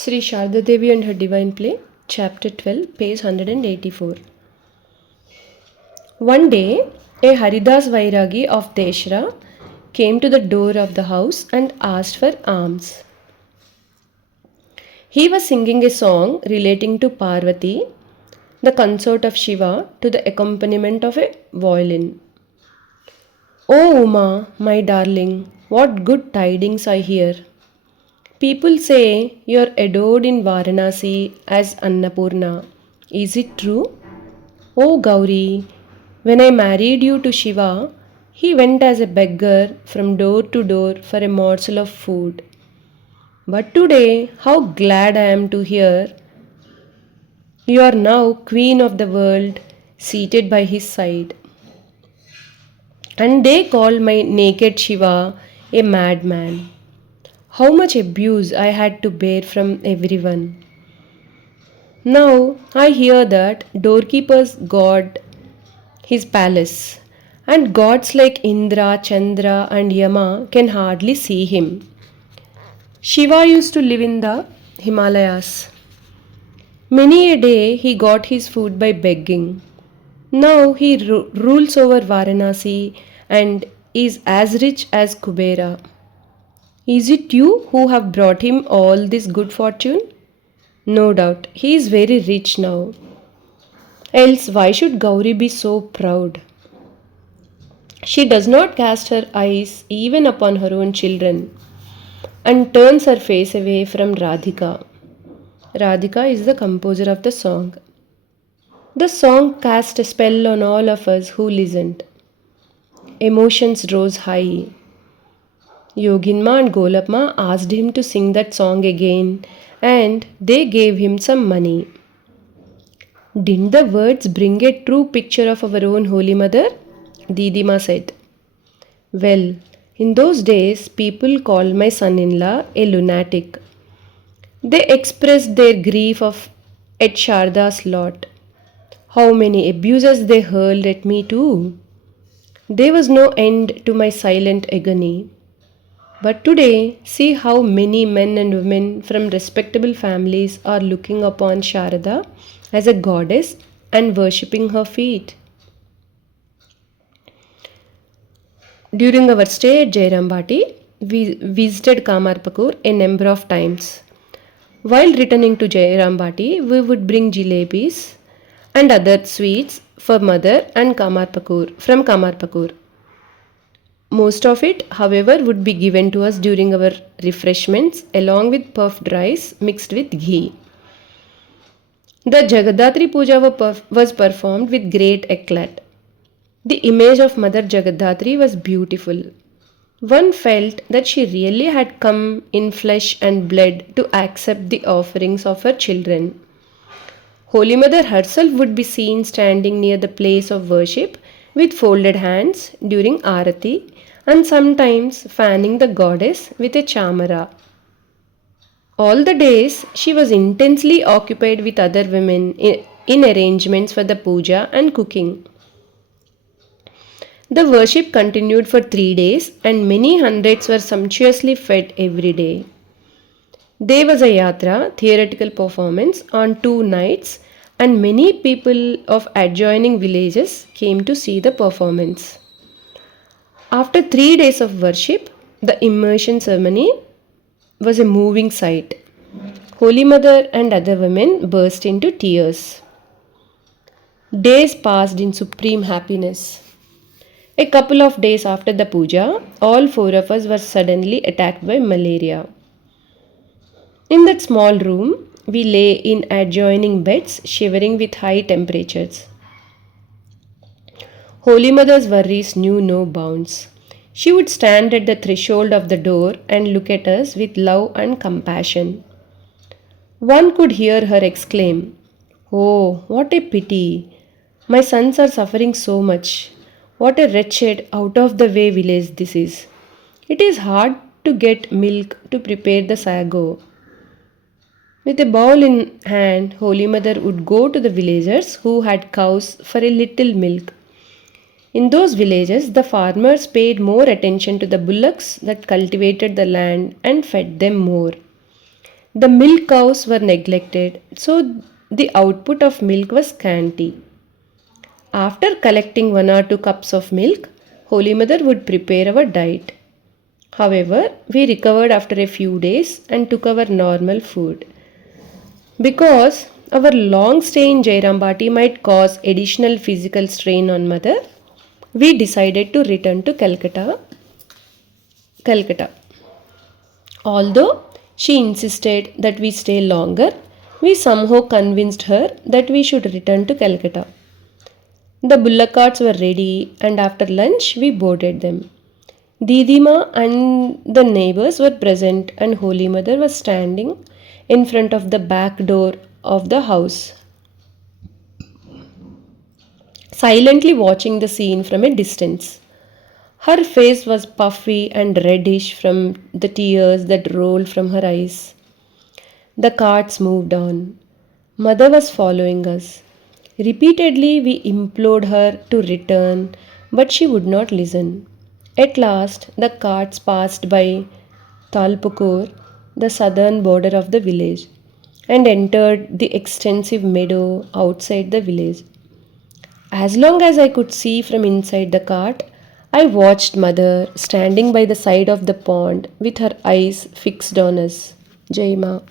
Sri Sharda Devi and Her Divine Play, Chapter 12, page 184. One day, a Haridas Vairagi of Deshra came to the door of the house and asked for alms. He was singing a song relating to Parvati, the consort of Shiva, to the accompaniment of a violin. "O Uma, my darling, what good tidings I hear! People say you're adored in Varanasi as Annapurna. Is it true? Oh Gauri, when I married you to Shiva, he went as a beggar from door to door for a morsel of food. But today, how glad I am to hear you are now queen of the world, seated by his side. And they call my naked Shiva a madman. How much abuse I had to bear from everyone. Now I hear that doorkeepers guard his palace, and gods like Indra, Chandra, and Yama can hardly see him. Shiva used to live in the Himalayas. Many a day he got his food by begging. Now he rules over Varanasi and is as rich as Kubera. Is it you who have brought him all this good fortune? No doubt, he is very rich now. Else, why should Gauri be so proud? She does not cast her eyes even upon her own children and turns her face away from Radhika. Radhika is the composer of the song. The song cast a spell on all of us who listened. Emotions rose high. Yoginma and Golapma asked him to sing that song again, and they gave him some money. Didn't the words bring a true picture of our own Holy Mother? Didima said. Well, in those days, people called my son-in-law a lunatic. They expressed their grief at Sharda's lot. How many abuses they hurled at me too. There was no end to my silent agony. But today, see how many men and women from respectable families are looking upon Sharada as a goddess and worshipping her feet. During our stay at Jairambati, we visited Kamarpakur a number of times. While returning to Jairambati, we would bring jilebis and other sweets for mother and from Kamarpakur. Most of it, however, would be given to us during our refreshments along with puffed rice mixed with ghee. The Jagaddatri Puja was performed with great eclat. The image of Mother Jagaddatri was beautiful. One felt that she really had come in flesh and blood to accept the offerings of her children. Holy Mother herself would be seen standing near the place of worship with folded hands during Arati and sometimes fanning the goddess with a chamara. All the days she was intensely occupied with other women in arrangements for the puja and cooking. The worship continued for 3 days and many hundreds were sumptuously fed every day. There was a yatra, theoretical performance, on 2 nights and many people of adjoining villages came to see the performance. After 3 days of worship, the immersion ceremony was a moving sight. Holy Mother and other women burst into tears. Days passed in supreme happiness. A couple of days after the puja, all 4 of us were suddenly attacked by malaria. In that small room, we lay in adjoining beds, shivering with high temperatures. Holy Mother's worries knew no bounds. She would stand at the threshold of the door and look at us with love and compassion. One could hear her exclaim, "Oh, what a pity! My sons are suffering so much. What a wretched, out of the way village this is. It is hard to get milk to prepare the sago." With a bowl in hand, Holy Mother would go to the villagers who had cows for a little milk. In those villages, the farmers paid more attention to the bullocks that cultivated the land and fed them more. The milk cows were neglected, so the output of milk was scanty. After collecting 1 or 2 cups of milk, Holy Mother would prepare our diet. However, we recovered after a few days and took our normal food. Because our long stay in Jairambati might cause additional physical strain on mother, we decided to return to Calcutta. Although she insisted that we stay longer, we somehow convinced her that we should return to Calcutta. The bullock carts were ready, and after lunch, we boarded them. Didima and the neighbors were present, and Holy Mother was standing in front of the back door of the house, silently watching the scene from a distance. Her face was puffy and reddish from the tears that rolled from her eyes. The carts moved on. Mother was following us. Repeatedly, we implored her to return, but she would not listen. At last, the carts passed by Talpukur, the southern border of the village, and entered the extensive meadow outside the village. As long as I could see from inside the cart, I watched Mother standing by the side of the pond with her eyes fixed on us. Jaima.